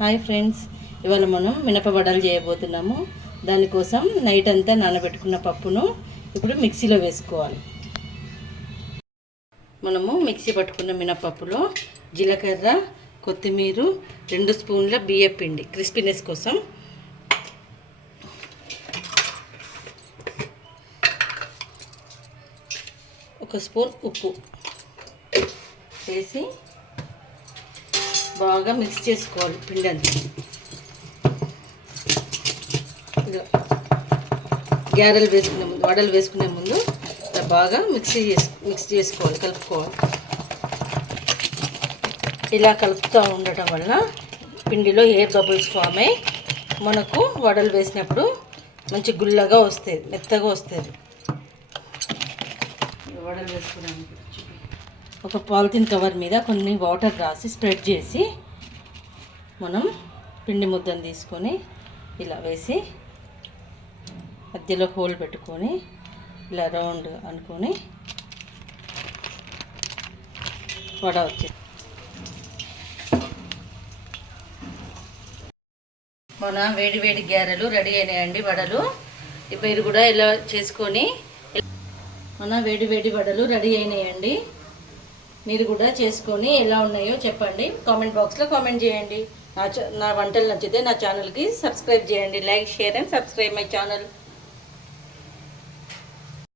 Hi friends, ఇవాళ మనం మినప వడలు చేయబోతున్నాము. దానికోసం నైట్ అంతా నానబెట్టుకున్న పప్పును ఇప్పుడు మిక్సీలో వేసుకోవాలి. మనము మిక్సీ పట్టుకున్న మినపప్పులో జీలకర్ర, కొత్తిమీర, 2 స్పూన్ల బియ్యం పిండి క్రిస్పీనెస్ కోసం, ఒక స్పూన్ ఉప్పు వేసి బాగా మిక్స్ చేసుకోవాలి. పిండి అంతా గ్యారెలు వేసుకునే ముందు, వడలు వేసుకునే ముందు బాగా మిక్స్ చేసుకోవాలి, కలుపుకోవాలి. ఇలా కలుపుతూ ఉండటం వల్ల పిండిలో ఎయిర్ బబుల్స్ ఫామ్ అయ్యి మనకు వడలు వేసినప్పుడు మంచి గుల్లగా వస్తుంది, మెత్తగా వస్తుంది. వడలు వేసుకున్నాను. ఒక పాలిథిన్ కవర్ మీద కొన్ని వాటర్ రాసి స్ప్రెడ్ చేసి మనం పిండి ముద్దను తీసుకొని ఇలా వేసి మధ్యలో హోల్ పెట్టుకొని ఇలా రౌండ్ అనుకొని వడ వచ్చేది. మన వేడి వేడి గారెలు రెడీ అయినాయండి. వడలు మీరు కూడా ఇలా చేసుకొని, మన వేడి వేడి వడలు రెడీ అయినాయండి. మీరు కూడా చేసుకొని ఎలా ఉన్నాయో చెప్పండి, కామెంట్ బాక్స్లో కామెంట్ చేయండి. నా వంటలు నచ్చితే నా ఛానల్కి సబ్స్క్రైబ్ చేయండి. Like, share and subscribe my channel.